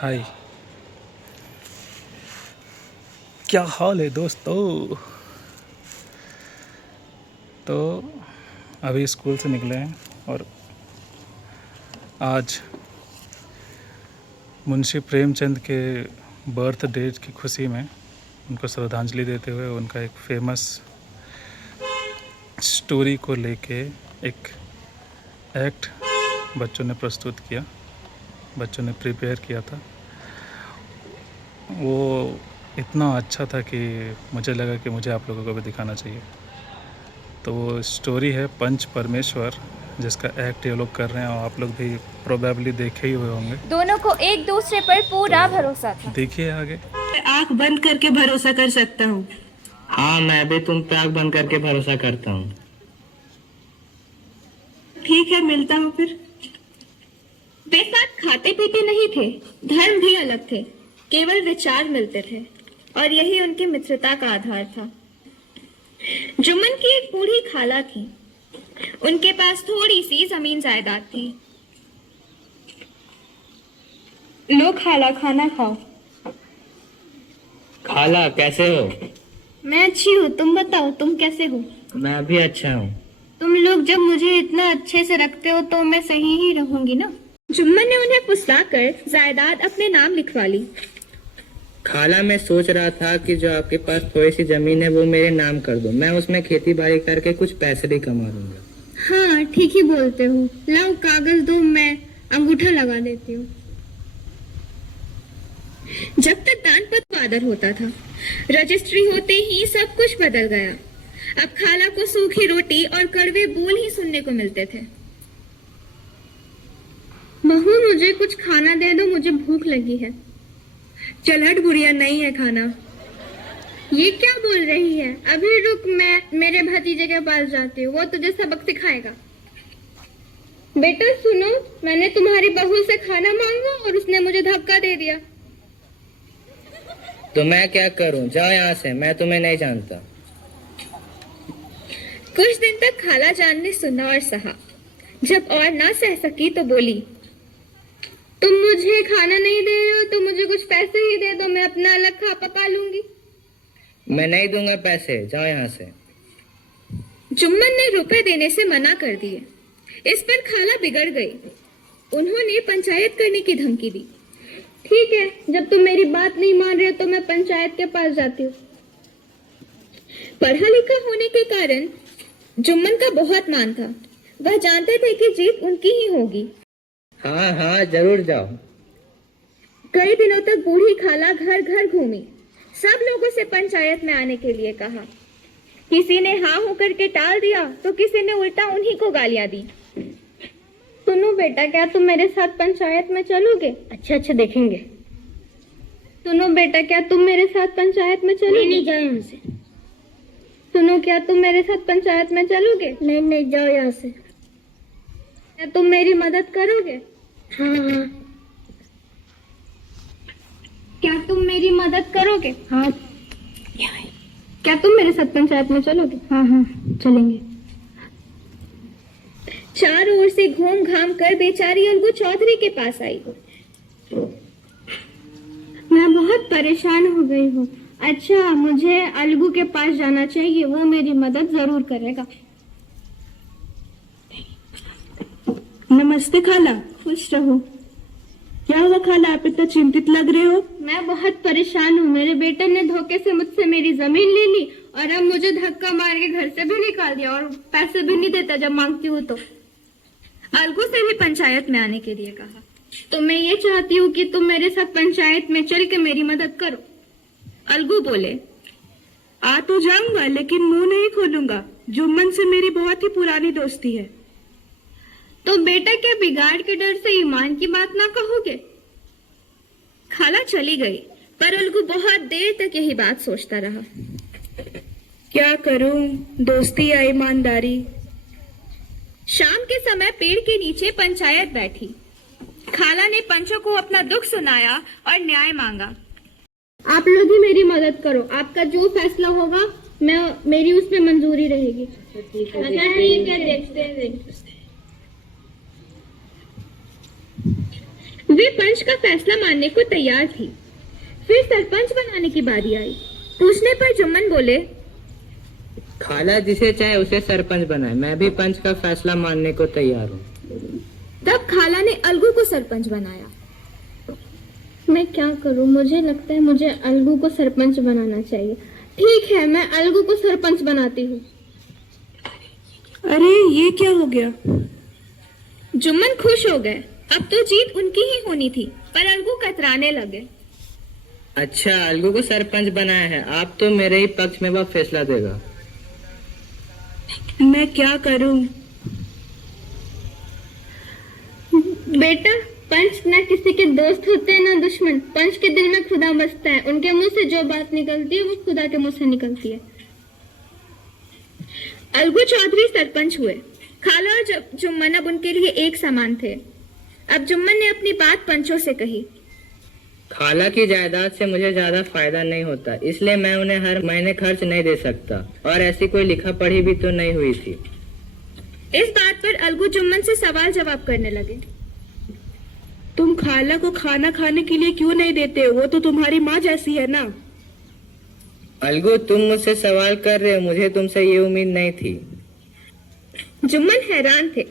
हाय, क्या हाल है दोस्तों। तो अभी स्कूल से निकले हैं और आज मुंशी प्रेमचंद के बर्थ डेट की खुशी में उनको श्रद्धांजलि देते हुए उनका एक फेमस स्टोरी को लेके एक एक्ट बच्चों ने प्रस्तुत किया, बच्चों ने प्रिपेयर किया था। वो इतना अच्छा था कि मुझे लगा कि मुझे आप लोगों को भी दिखाना चाहिए। तो वो स्टोरी है पंच परमेश्वर, जिसका एक्ट ये लोग कर रहे हैं और आप लोग भी प्रोबेबली देखे ही हुए होंगे। दोनों को एक दूसरे पर पूरा भरोसा था। देखिए आगे। आंख बंद करके भरोसा कर सकता हूँ। हाँ, मैं भी तुम पे आंख बंद करके भरोसा करता हूँ। ठीक है, मिलता हूँ फिर। वे साथ खाते पीते नहीं थे, धर्म भी अलग थे, केवल विचार मिलते थे और यही उनकी मित्रता का आधार था। जुम्मन की एक बूढ़ी खाला थी। उनके पास थोड़ी सी जमीन जायदाद थी। लो खाला, खाना खाओ। खाला, कैसे हो? मैं अच्छी हूँ, तुम बताओ, तुम कैसे हो? मैं भी अच्छा हूँ। तुम लोग जब मुझे इतना अच्छे से रखते हो तो मैं सही ही रहूंगी ना। जुम्मन ने उन्हें फुसलाकर जायदाद अपने नाम लिखवा ली। खाला, मैं सोच रहा था कि जो आपके पास थोड़ी सी जमीन है वो मेरे नाम कर दो, मैं उसमें खेती बाड़ी करके कुछ पैसे भी कमा लूंगा। हाँ, ठीक ही बोलते हो। लाओ कागज दो, मैं अंगूठा लगा देती हूँ। जब तक दान पत्र आदर होता था, रजिस्ट्री होते ही सब कुछ बदल गया। अब खाला को सूखी रोटी और कड़वे बोल ही सुनने को मिलते थे। बहू, मुझे कुछ खाना दे दो, मुझे भूख लगी है। चल हट बुढ़िया, नहीं है खाना। ये क्या बोल रही है? अभी रुक, मैं मेरे भतीजे के पास जाती हूँ, वो तुझे सबक सिखाएगा। बेटा सुनो, मैंने तुम्हारी बहू से खाना मांगा और उसने मुझे धक्का दे दिया। तो मैं क्या करूँ? जाओ यहाँ से, मैं तुम्हें नहीं जानता। कुछ दिन तक खाला जान ने सुना और सहा। जब और ना सह सकी तो बोली, तुम मुझे खाना नहीं दे रहे हो तो मुझे कुछ पैसे ही दे दो, मैं अपना अलग खा पका लूंगी। मैं नहीं दूंगा पैसे, जाओ यहाँ से। जुम्मन ने रुपए देने से मना कर दिए। इस पर खाला बिगड़ गई। उन्होंने पंचायत करने की धमकी दी। ठीक है, जब तुम मेरी बात नहीं मान रहे हो तो मैं पंचायत के पास जाती हूँ। पढ़ा लिखा होने के कारण जुम्मन का बहुत मान था। वह जानते थे कि जीत उनकी ही होगी। हाँ हाँ, जरूर जाओ। कई दिनों तक बूढ़ी खाला घर घर घूमी, सब लोगों से पंचायत में आने के लिए कहा। किसी ने हाँ हो करके टाल दिया तो किसी ने उल्टा उन्हीं को गालियां दी। सुनो बेटा, क्या तुम मेरे साथ पंचायत में चलोगे? अच्छा अच्छा, देखेंगे। सुनो बेटा, क्या तुम मेरे साथ पंचायत में चलोगे? नहीं, जाओ यहाँ से। सुनो, क्या तुम मेरे साथ पंचायत में चलोगे? नहीं नहीं, जाओ यहाँ से। क्या तुम मेरी मदद करोगे? हाँ हाँ। क्या तुम मेरी मदद करोगे? हाँ। क्या तुम मेरे साथ पंचायत में चलोगे? हाँ हाँ, चलेंगे। चारों ओर से घूम घाम कर बेचारी अलगू चौधरी के पास आई। मैं बहुत परेशान हो गई हूँ। अच्छा, मुझे अलगू के पास जाना चाहिए, वो मेरी मदद जरूर करेगा। नमस्ते खाला। खुश रहो। क्या हुआ खाला, आप इतना चिंतित लग रहे हो? मैं बहुत परेशान हूँ। मेरे बेटे ने धोखे से मुझसे मेरी जमीन ले ली और अब मुझे धक्का मार के घर से भी निकाल दिया और पैसे भी नहीं देता जब मांगती हूँ तो। अलगू से भी पंचायत में आने के लिए कहा। तो मैं ये चाहती हूँ कि तुम मेरे साथ पंचायत में चल के मेरी मदद करो। अलगू बोले, आ तो जाऊंगा लेकिन मुंह नहीं खोलूंगा। जुम्मन से मेरी बहुत ही पुरानी दोस्ती है। तो बेटा, क्या बिगाड़ के डर से ईमान की बात ना कहोगे? खाला चली गई, पर अलगू बहुत देर तक यही बात सोचता रहा। क्या करूं, दोस्ती या ईमानदारी। शाम के समय पेड़ के नीचे पंचायत बैठी। खाला ने पंचों को अपना दुख सुनाया और न्याय मांगा। आप लोग ही मेरी मदद करो, आपका जो फैसला होगा मेरी उसमें मंजूरी रहेगी। ठीक है, देखते हैं। वे पंच का फैसला मानने को तैयार थी। फिर सरपंच बनाने की बारी आई। पूछने पर जुम्मन बोले, खाला जिसे चाहे उसे सरपंच बनाए, मैं भी पंच का फैसला मानने को तैयार हूँ। तब खाला ने अलगू को सरपंच बनाया। मैं क्या करूं? मुझे लगता है मुझे अलगू को सरपंच बनाना चाहिए। ठीक है, मैं अलगू को सरपंच बनाती हूँ। अरे ये क्या हो गया? जुम्मन खुश हो गए। अब तो जीत उनकी ही होनी थी, पर अलगू कतराने लगे। अच्छा, अलगू को सरपंच बनाया है, आप तो मेरे ही पक्ष में वह फैसला देगा। मैं क्या करूं? बेटा, पंच न किसी के दोस्त होते हैं न दुश्मन। पंच के दिल में खुदा बसता है। उनके मुंह से जो बात निकलती है वो खुदा के मुंह से निकलती है। अलगू चौधरी सरपंच हुए। खाला और जुम्मन अब उनके लिए एक समान थे। अब जुम्मन ने अपनी बात पंचों से कही। खाला की जायदाद से मुझे ज्यादा फायदा नहीं होता, इसलिए मैं उन्हें हर महीने खर्च नहीं दे सकता, और ऐसी कोई लिखा पढ़ी भी तो नहीं हुई थी। इस बात पर अलगू जुम्मन से सवाल जवाब करने लगे। तुम खाला को खाना खाने के लिए क्यों नहीं देते? वो तो तुम्हारी माँ जैसी है ना। अलगू, तुम मुझसे सवाल कर रहे हो, मुझे तुमसे ये उम्मीद नहीं थी। जुम्मन हैरान थे।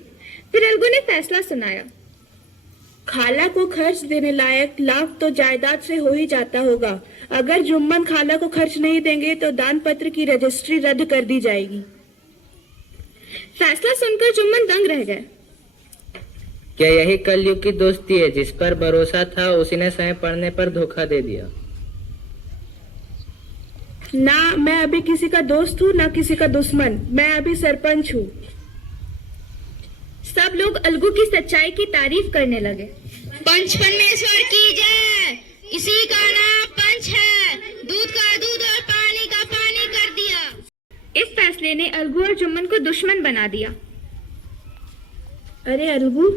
फिर अलगू ने फैसला सुनाया। खाला को खर्च देने लायक लाभ तो जायदाद से हो ही जाता होगा। अगर जुम्मन खाला को खर्च नहीं देंगे तो दान पत्र की रजिस्ट्री रद्द कर दी जाएगी। फैसला सुनकर जुम्मन दंग रह गए। क्या यही कलयुग की दोस्ती है? जिस पर भरोसा था उसी ने समय पड़ने पर धोखा दे दिया। ना मैं अभी किसी का दोस्त हूँ ना किसी का दुश्मन। मैं अभी सरपंच हूँ। सब लोग अलगू की सच्चाई की तारीफ करने लगे। पंच परमेश्वर की जय। इसी का नाम पंच है। दूध का दूध और पानी का पानी कर दिया। इस फैसले ने अलगू और जुम्मन को दुश्मन बना दिया। अरे अलगू,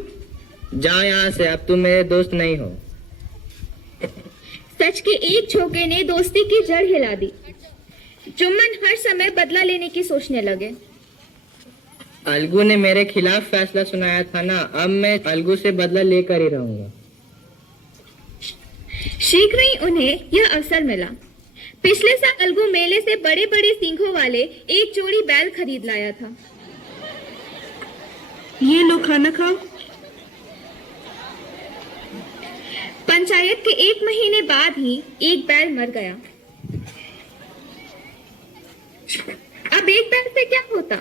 जाओ यहाँ से, अब तुम मेरे दोस्त नहीं हो। सच के एक झोंके ने दोस्ती की जड़ हिला दी। जुम्मन हर समय बदला लेने की सोचने लगे। अलगू ने मेरे खिलाफ फैसला सुनाया था ना, अब मैं अलगू से बदला लेकर ही रहूंगा। शीघ्र ही उन्हें यह अवसर मिला। पिछले साल अलगू मेले से बड़े बड़े सींगों वाले एक जोड़ी बैल खरीद लाया था। ये लो खाना खाओ। पंचायत के 1 महीने बाद ही एक बैल मर गया। अब एक बैल से क्या होता,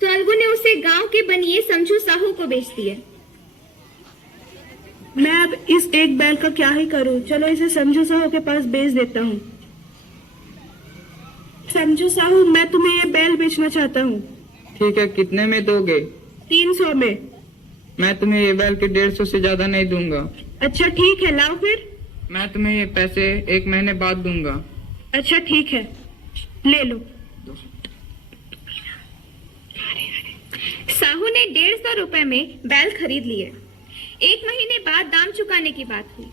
तो अलगू ने उसे गांव के बनिए समझू साहू को बेच दिया। मैं अब इस एक बैल का क्या ही करूं? चलो इसे समझू साहू के पास बेच देता हूँ। समझू साहू, मैं तुम्हें ये बैल बेचना चाहता हूँ। ठीक है, कितने में दोगे? 300 में। मैं तुम्हें ये बैल के 150 से ज्यादा नहीं दूंगा। अच्छा ठीक है, लाओ फिर। मैं तुम्हें ये पैसे 1 महीने बाद दूंगा। अच्छा ठीक है, ले लो। साहू ने 150 रुपए में बैल खरीद लिए। 1 महीने बाद दाम चुकाने की बात हुई।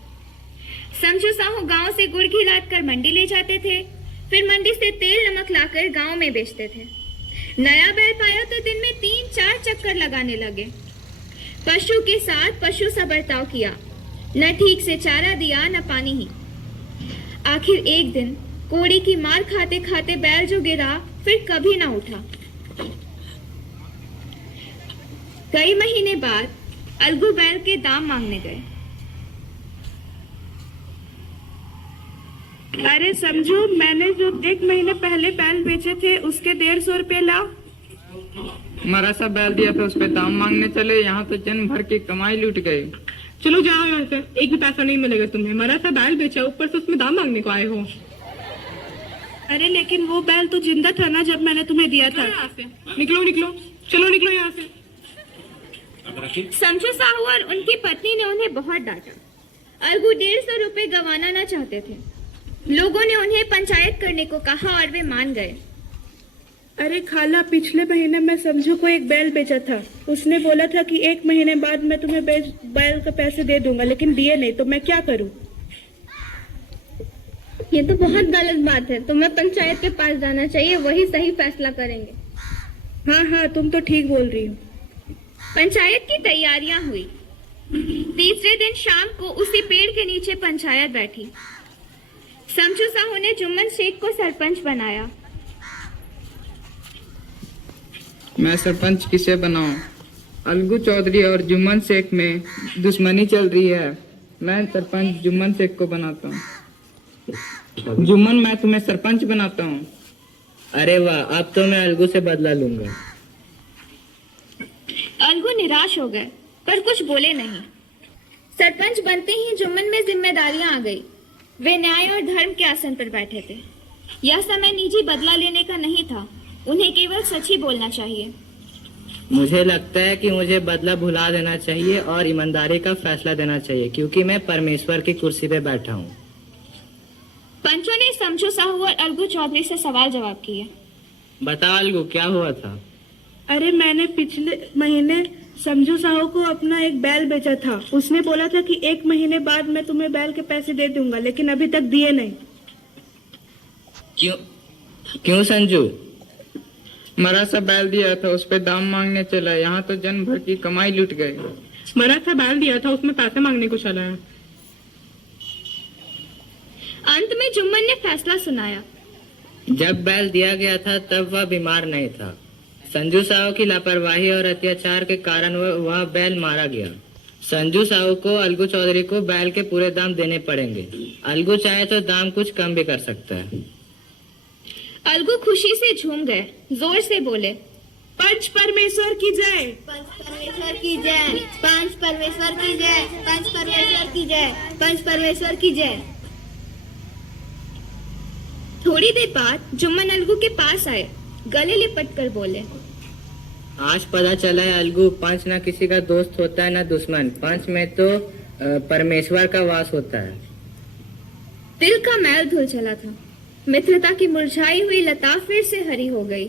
समझू साहू गांव से गुड़ घी लाद कर मंडी ले जाते थे, फिर मंडी से तेल नमक लाकर गांव में बेचते थे। नया बैल पाया तो दिन में 3-4 चक्कर लगाने लगे। पशु के साथ पशु सा बर्ताव किया, न ठीक से चारा दिया न पानी ही। आखिर एक दिन कोड़ी की मार खाते खाते बैल जो गिरा फिर कभी ना उठा। कई महीने बाद अलगू बैल के दाम मांगने गए। अरे समझो, मैंने जो 1 महीने पहले बैल बेचे थे उसके 150 रुपए लाओ। हमारा सा बैल दिया था उस पे दाम मांगने चले, यहाँ तो जन्म भर की कमाई लूट गए। चलो जाओ यहाँ से, एक भी पैसा नहीं मिलेगा तुम्हें। हमारा सा बैल बेचा, ऊपर से उसमें दाम मांगने को आए हो। अरे लेकिन वो बैल तो जिंदा था ना जब मैंने तुम्हें दिया था। निकलो निकलो, चलो निकलो यहाँ से। समझू साहू और उनकी पत्नी ने उन्हें बहुत डांटा। अलगू 150 रुपए गंवाना न चाहते थे। लोगों ने उन्हें पंचायत करने को कहा और वे मान गए। अरे खाला, पिछले महीने मैं समझू को एक बैल बेचा था। उसने बोला था कि 1 महीने बाद मैं तुम्हें बैल का पैसे दे दूंगा, लेकिन दिए नहीं, तो मैं क्या करूं? ये तो बहुत गलत बात है। तुम्हें पंचायत के पास जाना चाहिए, वही सही फैसला करेंगे। हाँ हाँ, तुम तो ठीक बोल रही हो। पंचायत की तैयारियां हुई। तीसरे दिन शाम को उसी पेड़ के नीचे पंचायत बैठी। समझू साहू ने जुम्मन शेख को सरपंच बनाया। मैं सरपंच किसे बनाऊं? अलगू चौधरी और जुम्मन शेख में दुश्मनी चल रही है। मैं सरपंच जुम्मन शेख को बनाता हूँ। जुम्मन, मैं तुम्हें सरपंच बनाता हूँ। अरे वाह, अब तो मैं अलगू से बदला लूंगा। अलगू निराश हो गए पर कुछ बोले नहीं। सरपंच बनते ही जुम्मन में जिम्मेदारियां आ गई। वे न्याय और धर्म के आसन पर बैठे थे। यह समय निजी बदला लेने का नहीं था, उन्हें केवल सच ही बोलना चाहिए। मुझे लगता है कि मुझे बदला भुला देना चाहिए और ईमानदारी का फैसला देना चाहिए, क्योंकि मैं परमेश्वर की कुर्सी पे बैठा हूँ। पंचों ने समझू साहू और अलगू चौधरी से सवाल जवाब किए। बताओ अलगू, क्या हुआ था? अरे मैंने पिछले महीने समझू साहू को अपना एक बैल बेचा था। उसने बोला था कि 1 महीने बाद मैं तुम्हें बैल के पैसे दे दूंगा, लेकिन अभी तक दिए नहीं। क्यों संजू? मरा सा बैल दिया था, उस पे दाम मांगने चला। यहाँ तो जन भर की कमाई लुट गई। मरा सा बैल दिया था, उसमें पैसे मांगने को चला है। अंत में जुम्मन ने फैसला सुनाया। जब बैल दिया गया था तब वह बीमार नहीं था। संजू साहू की लापरवाही और अत्याचार के कारण वह बैल मारा गया। संजू साहू को अलगू चौधरी को बैल के पूरे दाम देने पड़ेंगे। अलगू चाहे तो दाम कुछ कम भी कर सकता है। अलगू खुशी से झूम गए, जोर से बोले, पंच परमेश्वर की जय, पंच परमेश्वर की जय, पंच परमेश्वर की जय, पंच परमेश्वर की जय, पंच परमेश्वर की जय। थोड़ी देर बाद जुम्मन अलगू के पास आए, गले लिपट कर बोले, आज पता चला है अलगू, पंच ना किसी का दोस्त होता है ना दुश्मन। पंच में तो परमेश्वर का वास होता है। दिल का मैल धुल चला था। मित्रता की मुरझाई हुई लता फिर से हरी हो गई।